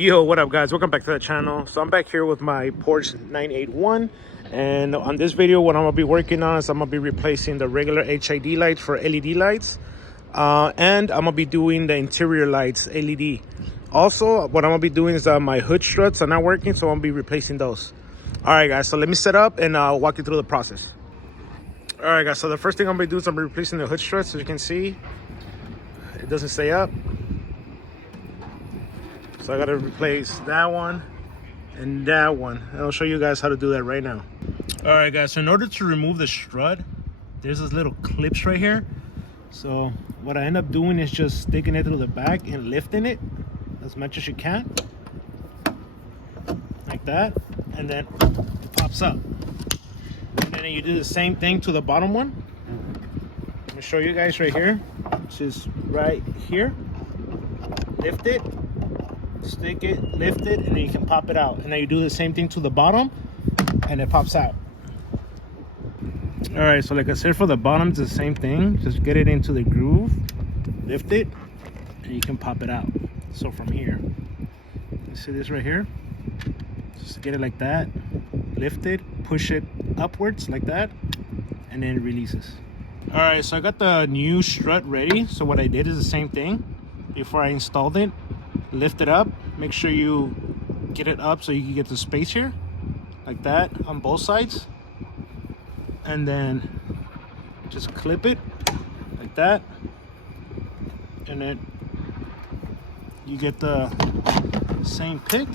Yo, what up guys, welcome back to the channel. So I'm back here with my Porsche 981, and on this video what I'm gonna be working on is I'm gonna be replacing the regular HID lights for LED lights, and I'm gonna be doing the interior lights LED. Also, what I'm gonna be doing is my hood struts are not working, so I'm gonna be replacing those. All right guys, so let me set up and walk you through the process. All right guys, so the first thing I'm gonna do is I'm gonna be replacing the hood struts. As you can see, it doesn't stay up. So I gotta replace that one and that one. And I'll show you guys how to do that right now. All right guys, so in order to remove the strut, there's this little clips right here. So what I end up doing is just sticking it through the back and lifting it as much as you can. Like that. And then it pops up. And then you do the same thing to the bottom one. Let me show you guys right here. Which is right here. Lift it. Stick it, lift it, and then you can pop it out. And then you do the same thing to the bottom and it pops out. All right, so like I said, for the bottom it's the same thing. Just get it into the groove, lift it, and you can pop it out. So from here, you see this right here, just get it like that, lift it, push it upwards like that, and then it releases. All right, so I got the new strut ready. So what I did is the same thing. Before I installed it, lift it up, make sure you get it up so you can get the space here like that on both sides, and then just clip it like that, and then you get the same pick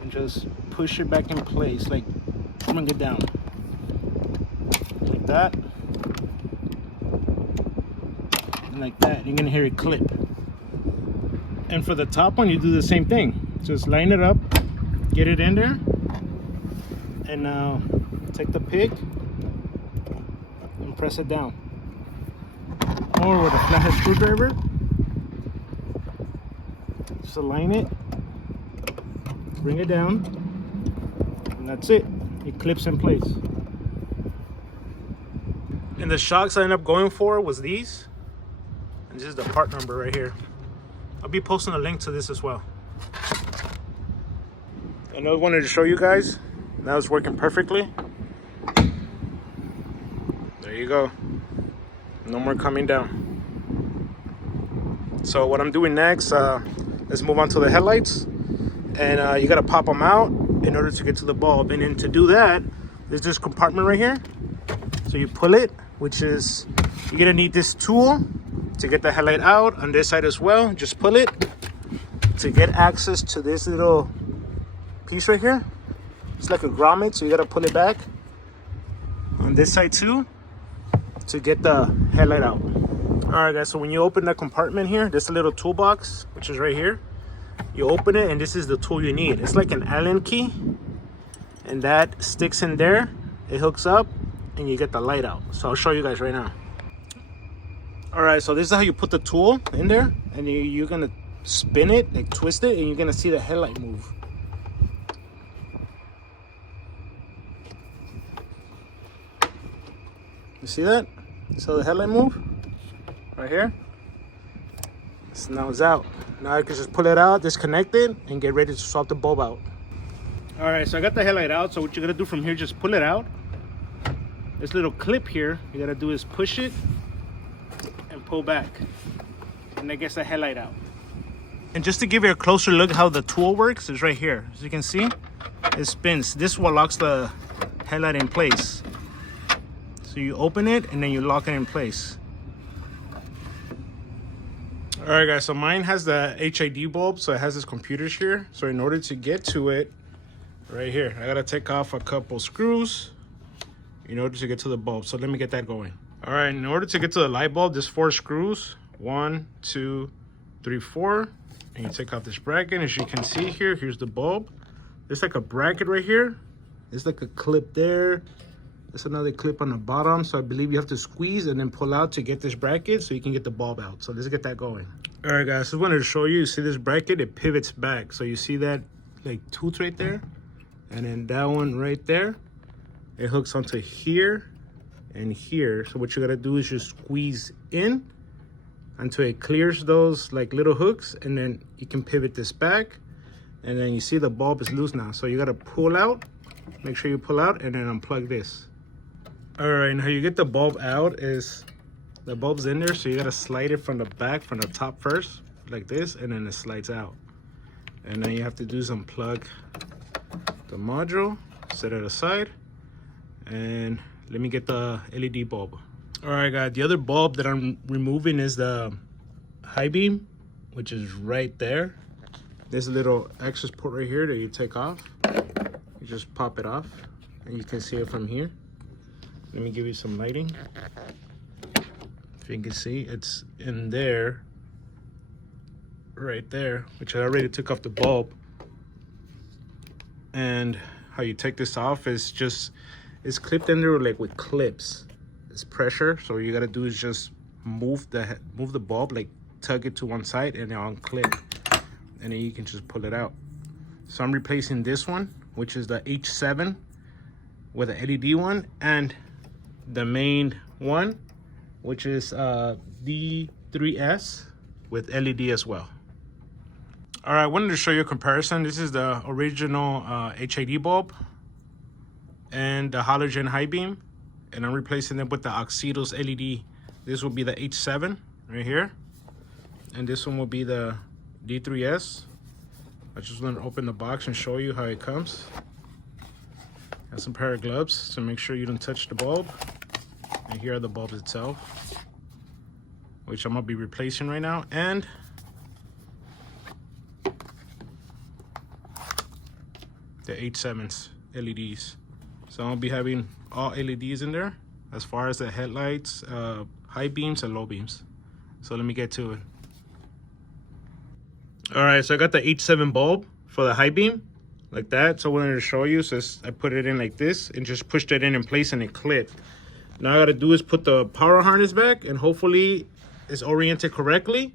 and just push it back in place, like bring it down like that and like that. You're gonna hear it clip. And for the top one, you do the same thing. Just line it up, get it in there, and now take the pick and press it down. Or with a flathead screwdriver, just align it, bring it down, and that's it. It clips in place. And the shocks I ended up going for was these. And this is the part number right here. I'll be posting a link to this as well. And I wanted to show you guys. Now it's working perfectly. There you go. No more coming down. So what I'm doing next, let's move on to the headlights. And you gotta pop them out in order to get to the bulb. And then to do that, there's this compartment right here. So you pull it, which is, you're gonna need this tool to get the headlight out. On this side as well, just pull it to get access to this little piece right here. It's like a grommet, so you gotta pull it back on this side too to get the headlight out. All right guys, so when you open that compartment here, there's a little toolbox, which is right here. You open it and this is the tool you need. It's like an Allen key, and that sticks in there, it hooks up, and you get the light out. So I'll show you guys right now. All right, so this is how you put the tool in there, and you're gonna spin it, like twist it, and you're gonna see the headlight move. You see that? So the headlight move right here. So now it's out. Now I can just pull it out, disconnect it, and get ready to swap the bulb out. All right, so I got the headlight out. So what you're gonna do from here, just pull it out. This little clip here, you gotta do is push it and pull back, and that gets the headlight out. And just to give you a closer look how the tool works, is right here. As you can see, it spins. This is what locks the headlight in place. So you open it and then you lock it in place. All right guys, so mine has the HID bulb, so it has this computers here. So in order to get to it, right here, I gotta take off a couple screws in order to get to the bulb. So let me get that going. All right, in order to get to the light bulb, there's 4 screws. 1, 2, 3, 4. And you take out this bracket. As you can see here, here's the bulb. There's like a bracket right here. There's like a clip there. There's another clip on the bottom. So I believe you have to squeeze and then pull out to get this bracket so you can get the bulb out. So let's get that going. All right, guys, so I wanted to show you. See this bracket? It pivots back. So you see that like tooth right there? And then that one right there. It hooks onto here and here. So what you gotta do is just squeeze in until it clears those like little hooks, and then you can pivot this back And then you see the bulb is loose now. So you gotta pull out, make sure you pull out and then unplug this. All right, and how you get the bulb out is the bulb's in there. So you gotta slide it from the back, from the top first, like this, and then it slides out. And then you have to do is unplug the module, set it aside, and let me get the LED bulb. All right, guys, the other bulb that I'm removing is the high beam, which is right there. There's a little access port right here that you take off. You just pop it off, and you can see it from here. Let me give you some lighting. If you can see, it's in there, right there, which I already took off the bulb. And how you take this off is just, it's clipped in there like with clips. It's pressure, so all you gotta do is just move the bulb, like tug it to one side and then unclip, and then you can just pull it out. So I'm replacing this one, which is the H7 with an LED one, and the main one, which is D3S with LED as well. All right, I wanted to show you a comparison. This is the original HID bulb and the halogen high beam, and I'm replacing them with the Auxito's LED. This will be the H7 right here, and this one will be the D3S. I just want to open the box and show you how it comes. Have some pair of gloves to make sure you don't touch the bulb. And here are the bulbs itself, which I'm gonna be replacing right now, and the H7's LEDs. So I'll be having all LEDs in there as far as the headlights, high beams and low beams. So let me get to it. All right, so I got the H7 bulb for the high beam like that. So I wanted to show you. So I put it in like this and just pushed it in place and it clipped. Now I gotta do is put the power harness back, and hopefully it's oriented correctly.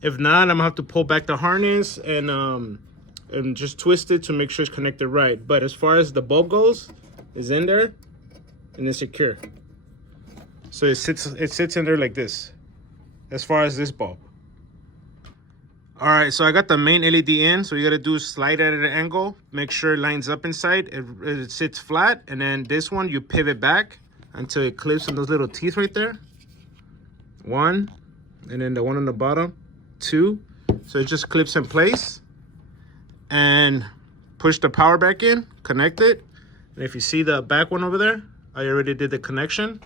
If not, I'm gonna have to pull back the harness and just twist it to make sure it's connected right. But as far as the bulb goes, it's in there and it's secure. So it sits in there like this, as far as this bulb. All right, so I got the main LED in. So you gotta do is slide it at an angle, make sure it lines up inside, it sits flat, and then this one you pivot back until it clips on those little teeth right there. One, and then the one on the bottom, two. So it just clips in place, and push the power back in, connect it. And if you see the back one over there, I already did the connection.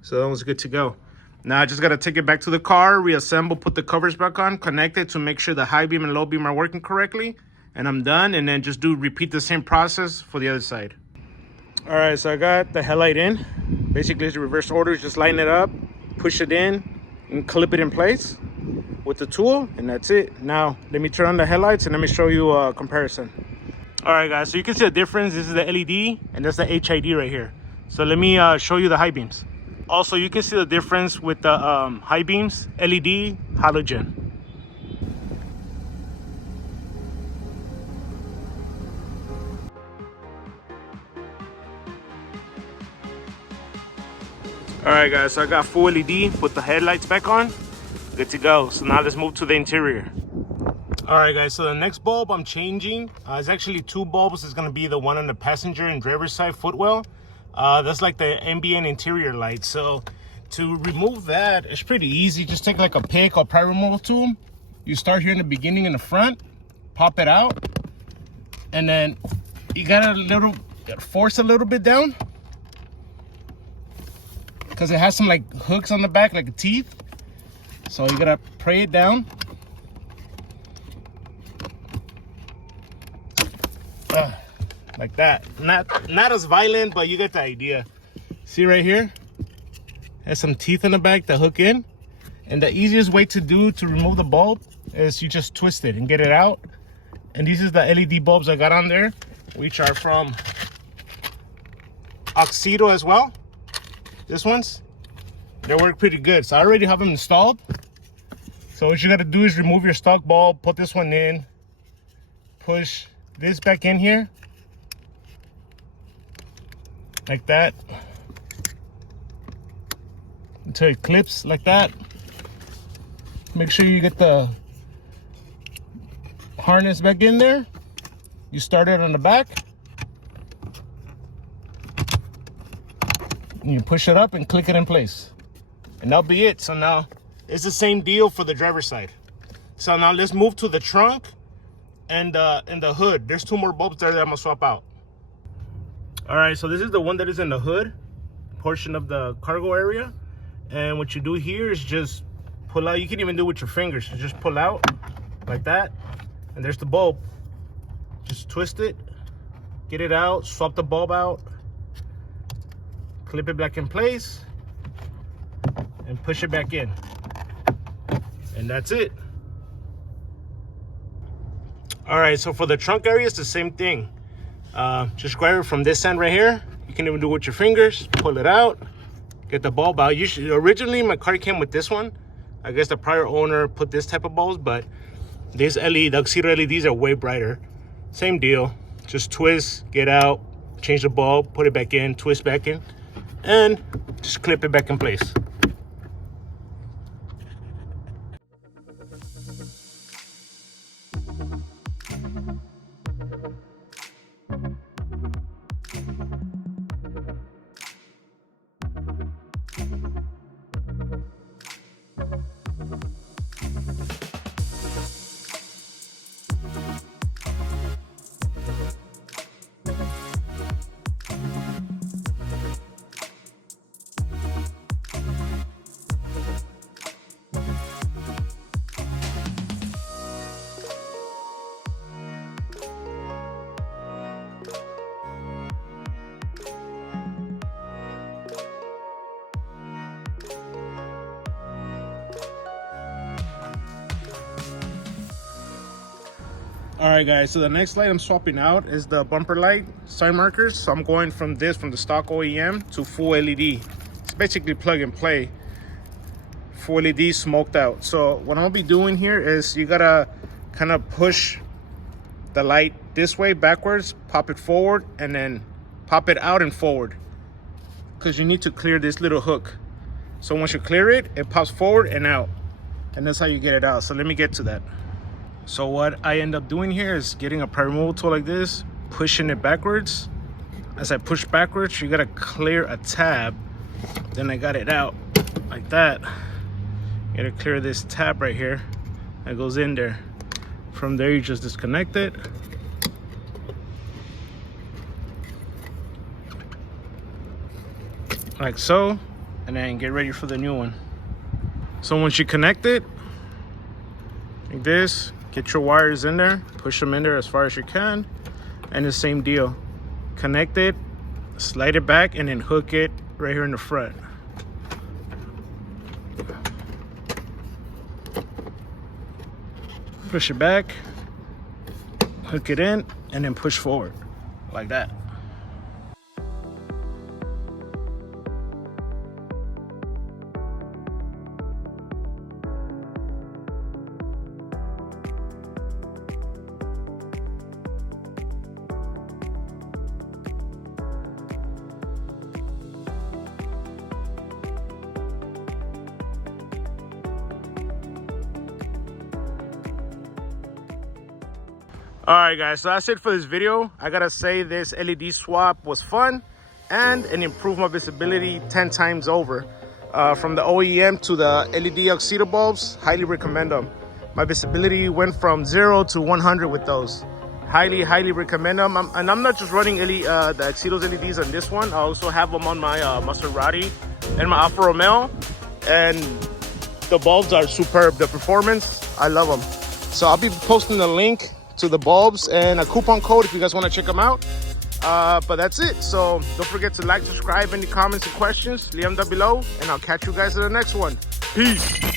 So that one's good to go. Now I just gotta take it back to the car, reassemble, put the covers back on, connect it to make sure the high beam and low beam are working correctly, and I'm done. And then just repeat the same process for the other side. All right, so I got the headlight in. Basically it's the reverse order, just line it up, push it in, and clip it in place with the tool, and that's it. Now let me turn on the headlights and let me show you a comparison. All right, guys, so you can see the difference. This is the LED and that's the HID right here. So let me show you the high beams. Also, you can see the difference with the high beams, LED, halogen. All right, guys, so I got full LED, put the headlights back on, good to go. So now let's move to the interior. All right, guys, so the next bulb I'm changing is actually two bulbs. It's gonna be the one on the passenger and driver's side footwell. That's like the ambient interior light. So to remove that, it's pretty easy. Just take like a pick or pry removal tool. You start here in the beginning in the front, pop it out, and then you gotta force a little bit down, because it has some like hooks on the back, like teeth. So you gotta pry it down. Like that. Not as violent, but you get the idea. See right here? Has some teeth in the back that hook in. And the easiest way to remove the bulb is you just twist it and get it out. And these is the LED bulbs I got on there, which are from Auxito as well. This ones, they work pretty good. So I already have them installed. So what you gotta do is remove your stock bulb, put this one in, push this back in here, like that, until it clips like that. Make sure you get the harness back in there. You start it on the back. And you push it up and click it in place. And that'll be it. So now it's the same deal for the driver's side. So now let's move to the trunk and the hood. There's 2 more bulbs there that I'm gonna swap out. All right, so this is the one that is in the hood portion of the cargo area. And what you do here is just pull out. You can even do it with your fingers. You just pull out like that. And there's the bulb. Just twist it, get it out, swap the bulb out, clip it back in place, and push it back in. And that's it. All right, so for the trunk area, it's the same thing. Just grab it from this end right here. You can even do it with your fingers, pull it out, get the bulb out. Originally, my car came with this one. I guess the prior owner put this type of bulbs, but this LED, the Auxito LEDs are way brighter. Same deal, just twist, get out, change the bulb, put it back in, twist back in, and just clip it back in place. All right, guys, so the next light I'm swapping out is the bumper light side markers. So I'm going from the stock OEM to full LED. It's basically plug and play. Full LED smoked out. So what I'm gonna be doing here is you gotta kind of push the light this way backwards, pop it forward, and then pop it out and forward, because you need to clear this little hook. So once you clear it, it pops forward and out, and that's how you get it out. So let me get to that. So what I end up doing here is getting a pry removal tool like this, pushing it backwards. As I push backwards, you gotta clear a tab. Then I got it out like that. You gotta clear this tab right here that goes in there. From there, you just disconnect it. Like so, and then get ready for the new one. So once you connect it, like this, get your wires in there, push them in there as far as you can, and the same deal. Connect it, slide it back, and then hook it right here in the front. Push it back, hook it in, and then push forward, like that. All right, guys, so that's it for this video. I gotta say this LED swap was fun and it improved my visibility 10 times over. From the OEM to the LED Auxito bulbs, highly recommend them. My visibility went from 0 to 100 with those. Highly recommend them. And I'm not just running the Auxito's LEDs on this one. I also have them on my Maserati and my Alfa Romeo. And the bulbs are superb. The performance, I love them. So I'll be posting the link to the bulbs and a coupon code if you guys want to check them out. But that's it. So don't forget to like, subscribe, any comments and questions, leave them down below, and I'll catch you guys in the next one. Peace.